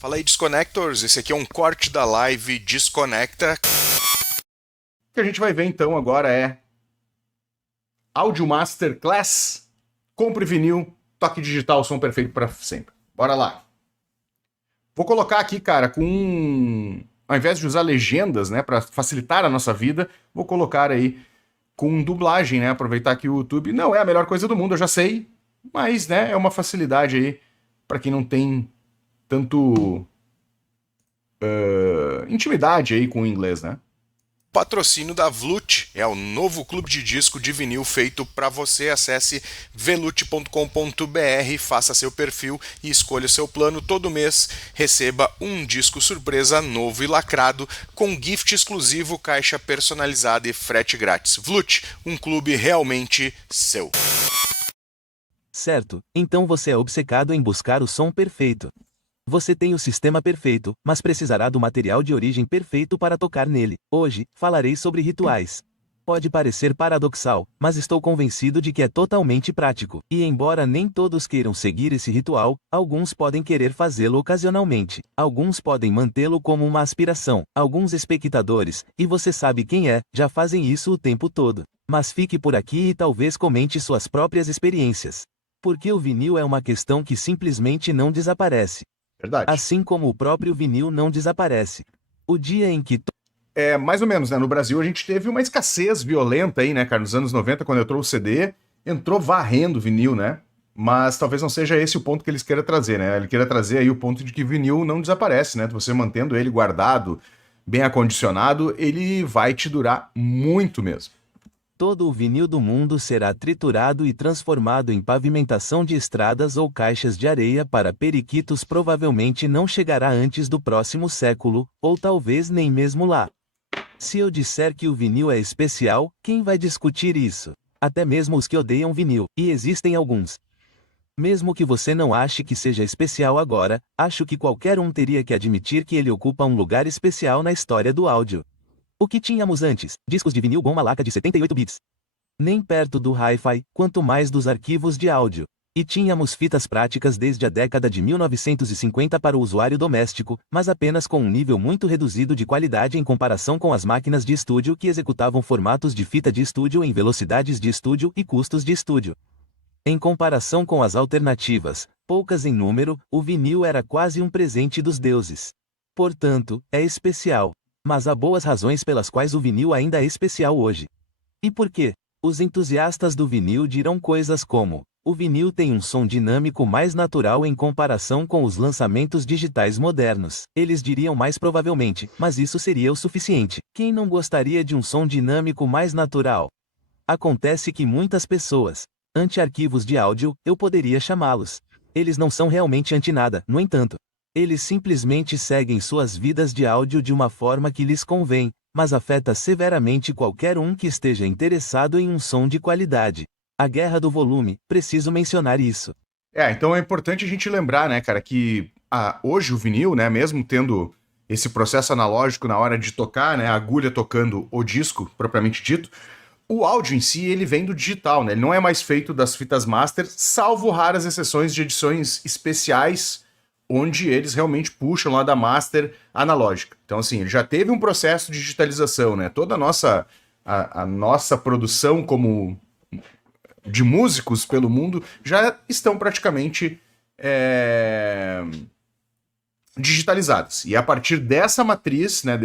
Fala aí, Disconnectors. Esse aqui é um corte da live Desconecta. O que a gente vai ver então agora é Audio Masterclass. Compre vinil, toque digital, som perfeito para sempre. Bora lá. Vou colocar aqui, cara, ao invés de usar legendas, né, para facilitar a nossa vida, vou colocar aí com dublagem, né? Aproveitar que o YouTube não é a melhor coisa do mundo, eu já sei, mas, né, é uma facilidade aí para quem não tem tanto intimidade aí com o inglês, né? Patrocínio da Vlut, é o novo clube de disco de vinil feito para você. Acesse velut.com.br, faça seu perfil e escolha o seu plano. Todo mês receba um disco surpresa novo e lacrado com gift exclusivo, caixa personalizada e frete grátis. Vlut, um clube realmente seu. Certo, então você é obcecado em buscar o som perfeito. Você tem o sistema perfeito, mas precisará do material de origem perfeito para tocar nele. Hoje, falarei sobre rituais. Pode parecer paradoxal, mas estou convencido de que é totalmente prático. E embora nem todos queiram seguir esse ritual, alguns podem querer fazê-lo ocasionalmente. Alguns podem mantê-lo como uma aspiração. Alguns espectadores, e você sabe quem é, já fazem isso o tempo todo. Mas fique por aqui e talvez comente suas próprias experiências. Porque o vinil é uma questão que simplesmente não desaparece. Verdade. Assim como o próprio vinil não desaparece. O dia em que... É, mais ou menos, né? No Brasil a gente teve uma escassez violenta aí, né, cara? Nos anos 90, quando entrou o CD, entrou varrendo o vinil, né? Mas talvez não seja esse o ponto que eles queiram trazer, né? Ele queira trazer aí o ponto de que o vinil não desaparece, né? Você mantendo ele guardado, bem acondicionado, ele vai te durar muito mesmo. Todo o vinil do mundo será triturado e transformado em pavimentação de estradas ou caixas de areia para periquitos. Provavelmente não chegará antes do próximo século, ou talvez nem mesmo lá. Se eu disser que o vinil é especial, quem vai discutir isso? Até mesmo os que odeiam vinil, e existem alguns. Mesmo que você não ache que seja especial agora, acho que qualquer um teria que admitir que ele ocupa um lugar especial na história do áudio. O que tínhamos antes? Discos de vinil com uma laca de 78 bits. Nem perto do hi-fi, quanto mais dos arquivos de áudio. E tínhamos fitas práticas desde a década de 1950 para o usuário doméstico, mas apenas com um nível muito reduzido de qualidade em comparação com as máquinas de estúdio que executavam formatos de fita de estúdio em velocidades de estúdio e custos de estúdio. Em comparação com as alternativas, poucas em número, o vinil era quase um presente dos deuses. Portanto, é especial. Mas há boas razões pelas quais o vinil ainda é especial hoje. E por quê? Os entusiastas do vinil dirão coisas como: o vinil tem um som dinâmico mais natural em comparação com os lançamentos digitais modernos. Eles diriam mais provavelmente, mas isso seria o suficiente. Quem não gostaria de um som dinâmico mais natural? Acontece que muitas pessoas, anti-arquivos de áudio, eu poderia chamá-los. Eles não são realmente anti-nada, no entanto. Eles simplesmente seguem suas vidas de áudio de uma forma que lhes convém, mas afeta severamente qualquer um que esteja interessado em um som de qualidade. A guerra do volume, preciso mencionar isso. Então é importante a gente lembrar, né, cara, que hoje o vinil, né, mesmo tendo esse processo analógico na hora de tocar, né, a agulha tocando o disco, propriamente dito, o áudio em si, ele vem do digital, né, ele não é mais feito das fitas master, salvo raras exceções de edições especiais, onde eles realmente puxam lá da master analógica. Então, assim, ele já teve um processo de digitalização, né? Toda a nossa produção como de músicos pelo mundo já estão praticamente digitalizadas. E a partir dessa matriz, né,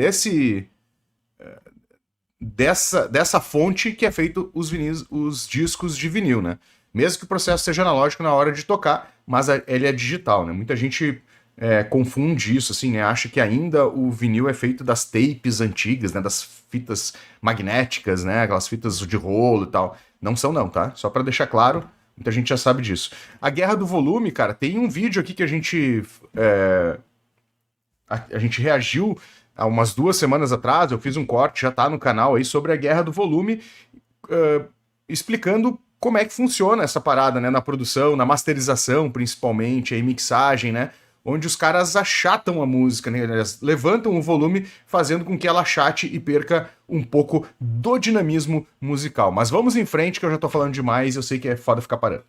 dessa fonte que é feito os discos de vinil, né? Mesmo que o processo seja analógico na hora de tocar, mas ele é digital, né? Muita gente confunde isso, assim, né? Acha que ainda o vinil é feito das tapes antigas, né? Das fitas magnéticas, né? Aquelas fitas de rolo e tal. Não são não, tá? Só pra deixar claro, muita gente já sabe disso. A Guerra do Volume, cara, tem um vídeo aqui que a gente reagiu há umas 2 semanas atrás, eu fiz um corte, já tá no canal aí, sobre a Guerra do Volume, explicando como é que funciona essa parada, né, na produção, na masterização, principalmente, aí mixagem, né, onde os caras achatam a música, né, eles levantam o volume, fazendo com que ela achate e perca um pouco do dinamismo musical. Mas vamos em frente, que eu já tô falando demais e eu sei que é foda ficar parando.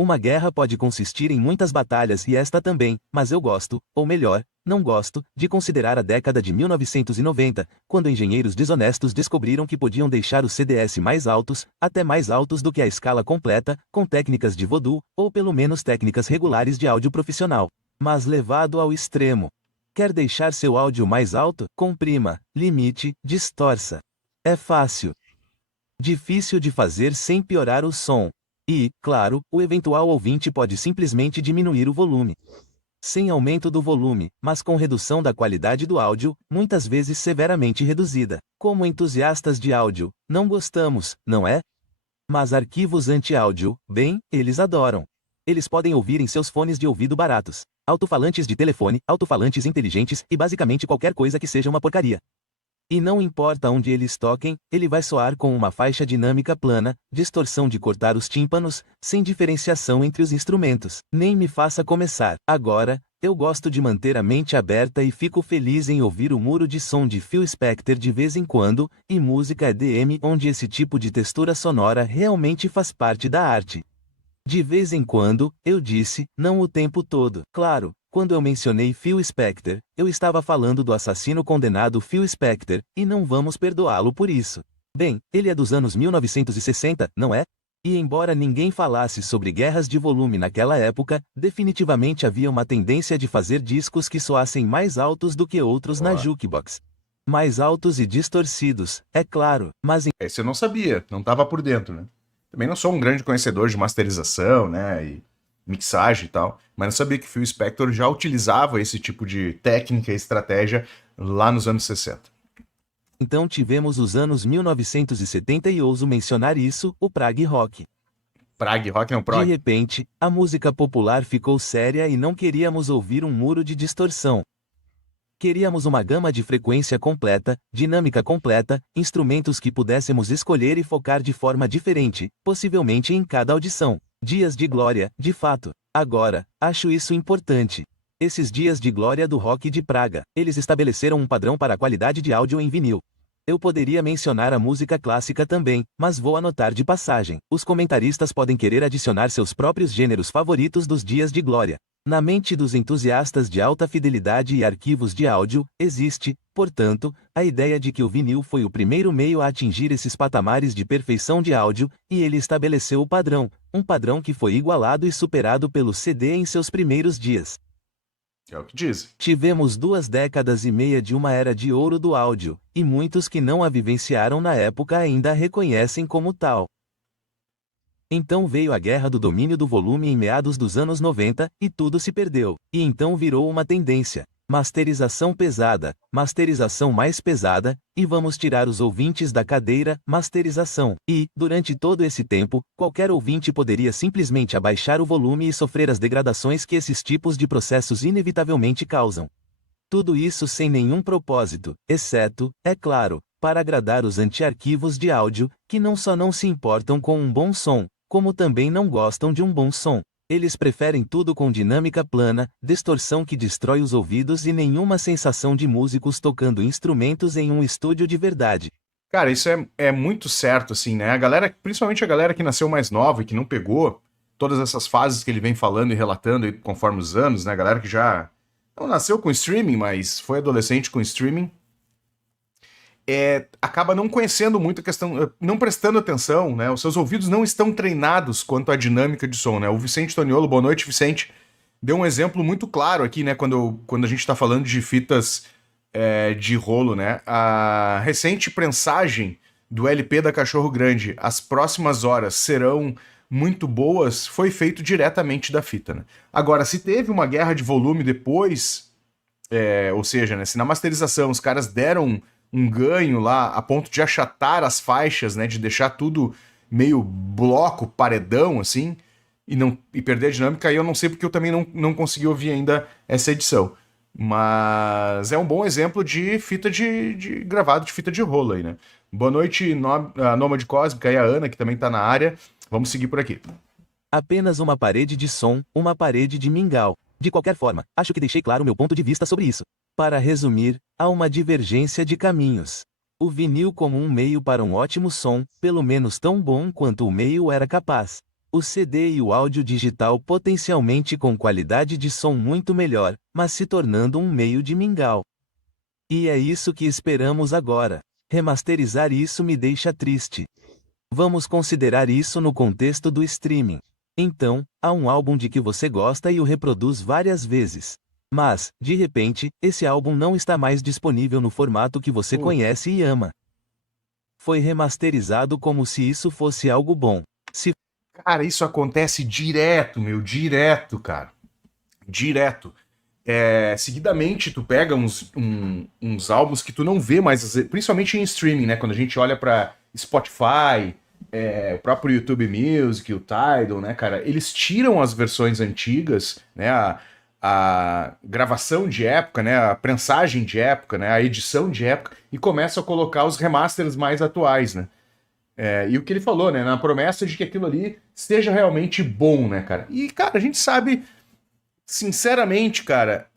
Uma guerra pode consistir em muitas batalhas e esta também, mas eu gosto, ou melhor, não gosto, de considerar a década de 1990, quando engenheiros desonestos descobriram que podiam deixar os CDS mais altos, até mais altos do que a escala completa, com técnicas de voodoo, ou pelo menos técnicas regulares de áudio profissional. Mas levado ao extremo. Quer deixar seu áudio mais alto? Comprima, limite, distorça. É fácil. Difícil de fazer sem piorar o som. E, claro, o eventual ouvinte pode simplesmente diminuir o volume. Sem aumento do volume, mas com redução da qualidade do áudio, muitas vezes severamente reduzida. Como entusiastas de áudio, não gostamos, não é? Mas arquivos anti-áudio, bem, eles adoram. Eles podem ouvir em seus fones de ouvido baratos, alto-falantes de telefone, alto-falantes inteligentes e basicamente qualquer coisa que seja uma porcaria. E não importa onde eles toquem, ele vai soar com uma faixa dinâmica plana, distorção de cortar os tímpanos, sem diferenciação entre os instrumentos. Nem me faça começar. Agora, eu gosto de manter a mente aberta e fico feliz em ouvir o muro de som de Phil Spector de vez em quando, e música EDM onde esse tipo de textura sonora realmente faz parte da arte. De vez em quando, eu disse, não o tempo todo. Claro, quando eu mencionei Phil Spector, eu estava falando do assassino condenado Phil Spector, e não vamos perdoá-lo por isso. Bem, ele é dos anos 1960, não é? E embora ninguém falasse sobre guerras de volume naquela época, definitivamente havia uma tendência de fazer discos que soassem mais altos do que outros na jukebox. Mais altos e distorcidos, é claro, mas... Esse eu não sabia, não tava por dentro, né? Também não sou um grande conhecedor de masterização, né, e mixagem e tal, mas não sabia que Phil Spector já utilizava esse tipo de técnica e estratégia lá nos anos 60. Então tivemos os anos 1970 e ouso mencionar isso, o prog rock. Prog rock não prog? De repente, a música popular ficou séria e não queríamos ouvir um muro de distorção. Queríamos uma gama de frequência completa, dinâmica completa, instrumentos que pudéssemos escolher e focar de forma diferente, possivelmente em cada audição. Dias de glória, de fato. Agora, acho isso importante. Esses dias de glória do rock de Praga, eles estabeleceram um padrão para a qualidade de áudio em vinil. Eu poderia mencionar a música clássica também, mas vou anotar de passagem. Os comentaristas podem querer adicionar seus próprios gêneros favoritos dos dias de glória. Na mente dos entusiastas de alta fidelidade e arquivos de áudio, existe, portanto, a ideia de que o vinil foi o primeiro meio a atingir esses patamares de perfeição de áudio, e ele estabeleceu o padrão, um padrão que foi igualado e superado pelo CD em seus primeiros dias. É o que dizem. Tivemos 2 décadas e meia de uma era de ouro do áudio, e muitos que não a vivenciaram na época ainda a reconhecem como tal. Então veio a guerra do domínio do volume em meados dos anos 90, e tudo se perdeu. E então virou uma tendência. Masterização pesada, masterização mais pesada, e vamos tirar os ouvintes da cadeira, masterização. E, durante todo esse tempo, qualquer ouvinte poderia simplesmente abaixar o volume e sofrer as degradações que esses tipos de processos inevitavelmente causam. Tudo isso sem nenhum propósito, exceto, é claro, para agradar os anti-arquivos de áudio, que não só não se importam com um bom som, como também não gostam de um bom som. Eles preferem tudo com dinâmica plana, distorção que destrói os ouvidos e nenhuma sensação de músicos tocando instrumentos em um estúdio de verdade. Cara, isso é muito certo, assim, né? A galera, principalmente a galera que nasceu mais nova e que não pegou todas essas fases que ele vem falando e relatando aí conforme os anos, né? A galera que já não nasceu com streaming, mas foi adolescente com streaming, acaba não conhecendo muito a questão, não prestando atenção, né? Os seus ouvidos não estão treinados quanto à dinâmica de som, né? O Vicente Toniolo, boa noite, Vicente, deu um exemplo muito claro aqui, né? Quando a gente está falando de fitas de rolo, né? A recente prensagem do LP da Cachorro Grande, As Próximas Horas Serão Muito Boas, foi feito diretamente da fita, né? Agora, se teve uma guerra de volume depois, ou seja, né? Se na masterização os caras deram um ganho lá a ponto de achatar as faixas, né, de deixar tudo meio bloco, paredão, assim, e perder a dinâmica, aí eu não sei porque eu também não consegui ouvir ainda essa edição. Mas é um bom exemplo de fita de gravado de fita de rolo aí, né? Boa noite, a Nômade Cósmica e a Ana, que também tá na área. Vamos seguir por aqui. Apenas uma parede de som, uma parede de mingau. De qualquer forma, acho que deixei claro meu ponto de vista sobre isso. Para resumir, há uma divergência de caminhos. O vinil como um meio para um ótimo som, pelo menos tão bom quanto o meio era capaz. O CD e o áudio digital potencialmente com qualidade de som muito melhor, mas se tornando um meio de mingau. E é isso que esperamos agora. Remasterizar isso me deixa triste. Vamos considerar isso no contexto do streaming. Então, há um álbum de que você gosta e o reproduz várias vezes. Mas, de repente, esse álbum não está mais disponível no formato que você conhece e ama. Foi remasterizado como se isso fosse algo bom. Cara, isso acontece direto, direto, cara. Direto. Seguidamente, tu pega uns álbuns que tu não vê mais, principalmente em streaming, né? Quando a gente olha pra Spotify, o próprio YouTube Music, o Tidal, né, cara? Eles tiram as versões antigas, né? A gravação de época, né? A prensagem de época, né? A edição de época, e começam a colocar os remasters mais atuais, né? E o que ele falou, né? Na promessa de que aquilo ali seja realmente bom, né, cara? E, cara, a gente sabe, sinceramente, cara,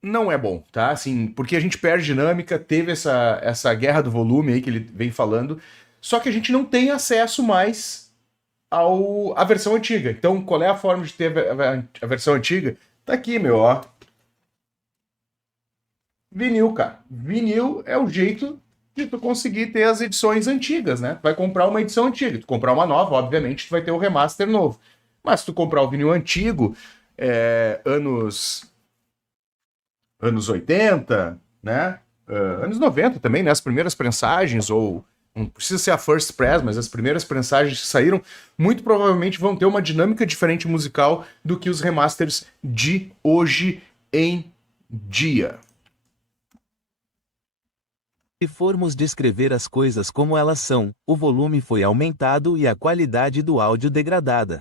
não é bom, tá? Assim, porque a gente perde dinâmica, teve essa guerra do volume aí que ele vem falando, só que a gente não tem acesso mais à versão antiga. Então, qual é a forma de ter a versão antiga? Tá aqui, meu, ó. Vinil, cara. Vinil é o jeito de tu conseguir ter as edições antigas, né? Tu vai comprar uma edição antiga, tu comprar uma nova, obviamente, tu vai ter o remaster novo. Mas se tu comprar o vinil antigo, anos 80, né? Anos 90 também, né? As primeiras prensagens, ou não precisa ser a first press, mas as primeiras prensagens que saíram, muito provavelmente vão ter uma dinâmica diferente musical do que os remasters de hoje em dia. Se formos descrever as coisas como elas são, o volume foi aumentado e a qualidade do áudio degradada.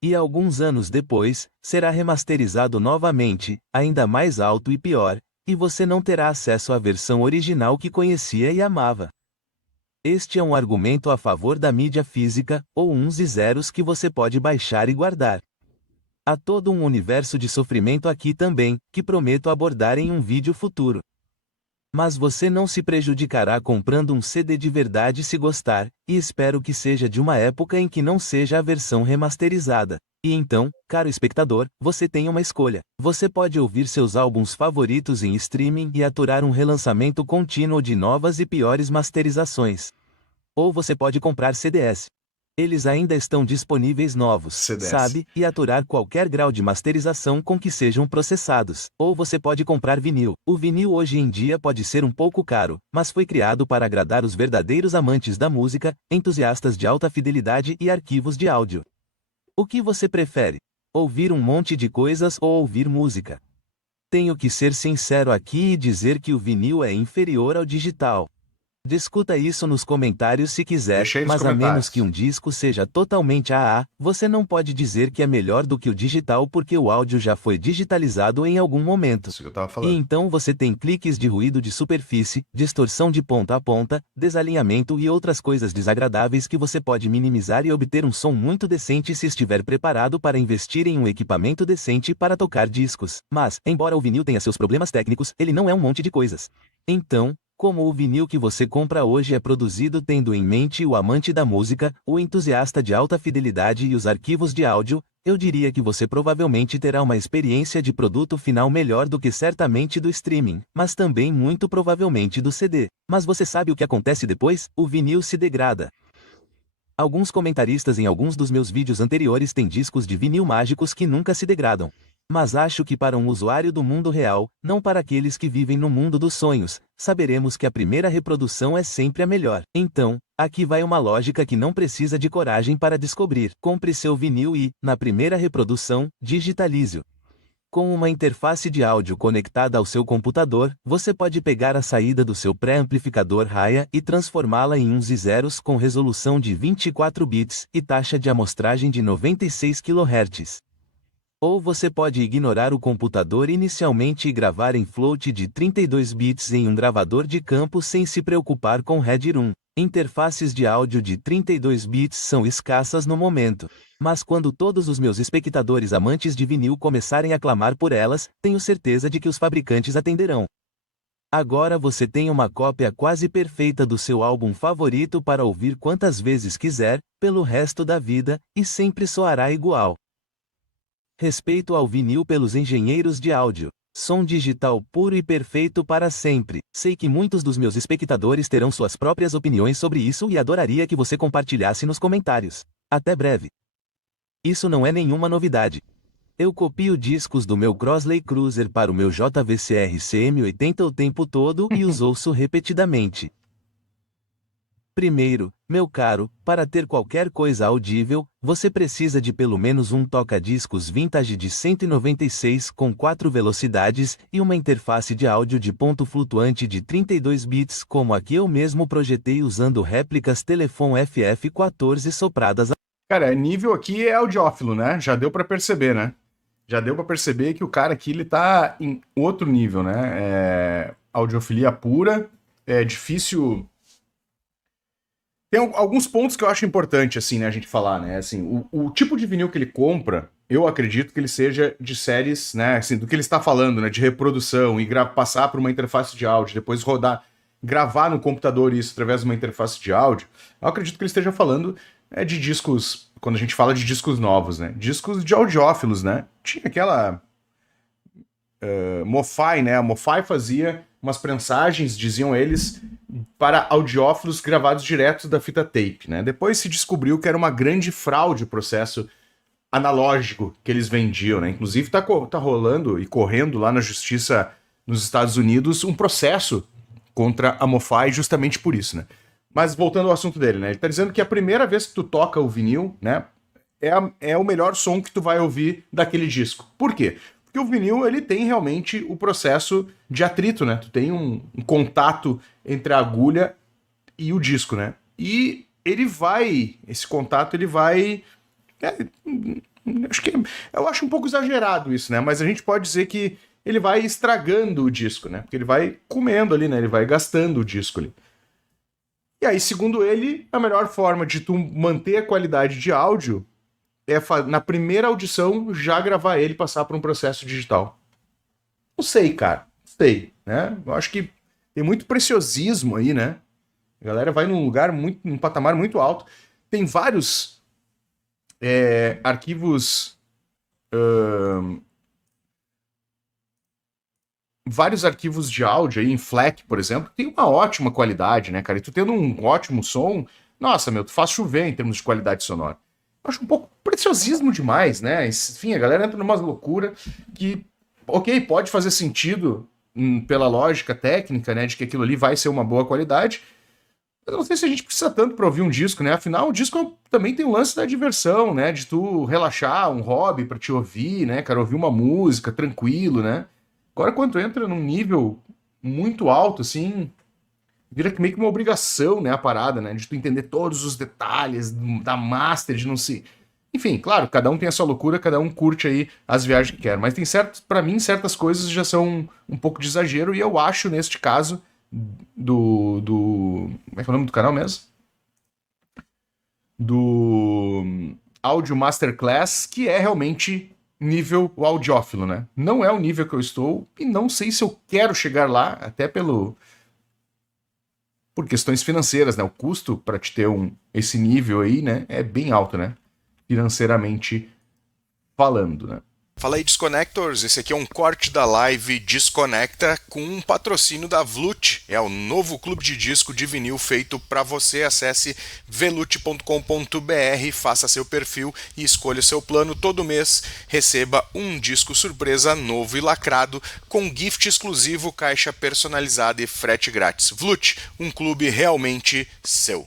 E alguns anos depois, será remasterizado novamente, ainda mais alto e pior, e você não terá acesso à versão original que conhecia e amava. Este é um argumento a favor da mídia física, ou uns e zeros que você pode baixar e guardar. Há todo um universo de sofrimento aqui também, que prometo abordar em um vídeo futuro. Mas você não se prejudicará comprando um CD de verdade se gostar, e espero que seja de uma época em que não seja a versão remasterizada. E então, caro espectador, você tem uma escolha. Você pode ouvir seus álbuns favoritos em streaming e aturar um relançamento contínuo de novas e piores masterizações. Ou você pode comprar CDs. Eles ainda estão disponíveis novos, CDs. sabe, e aturar qualquer grau de masterização com que sejam processados. Ou você pode comprar vinil. O vinil hoje em dia pode ser um pouco caro, mas foi criado para agradar os verdadeiros amantes da música, entusiastas de alta fidelidade e arquivos de áudio. O que você prefere? Ouvir um monte de coisas ou ouvir música? Tenho que ser sincero aqui e dizer que o vinil é inferior ao digital. Discuta isso nos comentários se quiser, mas a menos que um disco seja totalmente AA, você não pode dizer que é melhor do que o digital porque o áudio já foi digitalizado em algum momento. Isso que eu tava falando. E então você tem cliques de ruído de superfície, distorção de ponta a ponta, desalinhamento e outras coisas desagradáveis que você pode minimizar e obter um som muito decente se estiver preparado para investir em um equipamento decente para tocar discos. Mas, embora o vinil tenha seus problemas técnicos, ele não é um monte de coisas. Então, como o vinil que você compra hoje é produzido tendo em mente o amante da música, o entusiasta de alta fidelidade e os arquivos de áudio, eu diria que você provavelmente terá uma experiência de produto final melhor do que certamente do streaming, mas também muito provavelmente do CD. Mas você sabe o que acontece depois? O vinil se degrada. Alguns comentaristas em alguns dos meus vídeos anteriores têm discos de vinil mágicos que nunca se degradam. Mas acho que para um usuário do mundo real, não para aqueles que vivem no mundo dos sonhos, saberemos que a primeira reprodução é sempre a melhor. Então, aqui vai uma lógica que não precisa de coragem para descobrir. Compre seu vinil e, na primeira reprodução, digitalize-o. Com uma interface de áudio conectada ao seu computador, você pode pegar a saída do seu pré-amplificador Raya e transformá-la em uns e zeros com resolução de 24 bits e taxa de amostragem de 96 kHz. Ou você pode ignorar o computador inicialmente e gravar em float de 32 bits em um gravador de campo sem se preocupar com Head Room. Interfaces de áudio de 32 bits são escassas no momento. Mas quando todos os meus espectadores amantes de vinil começarem a clamar por elas, tenho certeza de que os fabricantes atenderão. Agora você tem uma cópia quase perfeita do seu álbum favorito para ouvir quantas vezes quiser, pelo resto da vida, e sempre soará igual. Respeito ao vinil pelos engenheiros de áudio. Som digital puro e perfeito para sempre. Sei que muitos dos meus espectadores terão suas próprias opiniões sobre isso e adoraria que você compartilhasse nos comentários. Até breve. Isso não é nenhuma novidade. Eu copio discos do meu Crossley Cruiser para o meu JVCR CM80 o tempo todo e os ouço repetidamente. Primeiro, meu caro, para ter qualquer coisa audível, você precisa de pelo menos um toca-discos vintage de 196 com 4 velocidades e uma interface de áudio de ponto flutuante de 32 bits como a que eu mesmo projetei usando réplicas Telephone FF14 sopradas. Cara, nível aqui é audiófilo, né? Já deu pra perceber, né? Já deu pra perceber que o cara aqui, ele tá em outro nível, né? Audiofilia pura, é difícil... Tem alguns pontos que eu acho importante, assim, né, a gente falar, né? Assim, o tipo de vinil que ele compra, eu acredito que ele seja de séries, né? Assim, do que ele está falando, né? De reprodução e passar por uma interface de áudio, depois rodar, gravar no computador isso através de uma interface de áudio. Eu acredito que ele esteja falando de discos, quando a gente fala de discos novos, né? Discos de audiófilos, né? Tinha aquela MoFi, né? A MoFi fazia umas prensagens, diziam eles, para audiófilos gravados direto da fita tape, né? Depois se descobriu que era uma grande fraude o processo analógico que eles vendiam, né? Inclusive tá rolando e correndo lá na justiça nos Estados Unidos um processo contra a MoFi justamente por isso, né? Mas voltando ao assunto dele, né? Ele tá dizendo que a primeira vez que tu toca o vinil, né? É o melhor som que tu vai ouvir daquele disco. Por quê? Porque o vinil, ele tem realmente o processo de atrito, né? Tu tem um contato entre a agulha e o disco, né? E ele vai... Esse contato, ele vai... Eu acho um pouco exagerado isso, né? Mas a gente pode dizer que ele vai estragando o disco, né? Porque ele vai comendo ali, né? Ele vai gastando o disco ali. E aí, segundo ele, a melhor forma de tu manter a qualidade de áudio é na primeira audição já gravar ele e passar por um processo digital. Não sei, cara. Não sei, né? Eu acho que tem muito preciosismo aí, né? A galera vai num patamar muito alto. Tem vários arquivos... vários arquivos de áudio aí, em FLAC, por exemplo, que tem uma ótima qualidade, né, cara? E tu tendo um ótimo som, nossa, meu, tu faz chover em termos de qualidade sonora. Eu acho um pouco preciosismo demais, né? Enfim, a galera entra numa loucura que, ok, pode fazer sentido pela lógica técnica, né, de que aquilo ali vai ser uma boa qualidade. Eu não sei se a gente precisa tanto pra ouvir um disco, né? Afinal, o disco também tem o lance da diversão, né? De tu relaxar, um hobby pra te ouvir, né, cara? Ouvir uma música tranquilo, né? Agora, quando tu entra num nível muito alto, assim, vira meio que uma obrigação, né, a parada, né, de tu entender todos os detalhes da master, de não se... Enfim, claro, cada um tem a sua loucura, cada um curte aí as viagens que quer, mas tem pra mim, certas coisas já são um pouco de exagero, e eu acho, neste caso, como é que é o nome do canal mesmo? Do Audio Masterclass, que é realmente... nível audiófilo, né? Não é o nível que eu estou e não sei se eu quero chegar lá, até por questões financeiras, né? O custo para te ter esse nível aí, né, é bem alto, né? Financeiramente falando, né? Fala aí, Disconnectors, esse aqui é um corte da live Desconecta com um patrocínio da Vlut. É o novo clube de disco de vinil feito para você. Acesse velut.com.br, faça seu perfil e escolha o seu plano. Todo mês receba um disco surpresa novo e lacrado com gift exclusivo, caixa personalizada e frete grátis. Vlut, um clube realmente seu.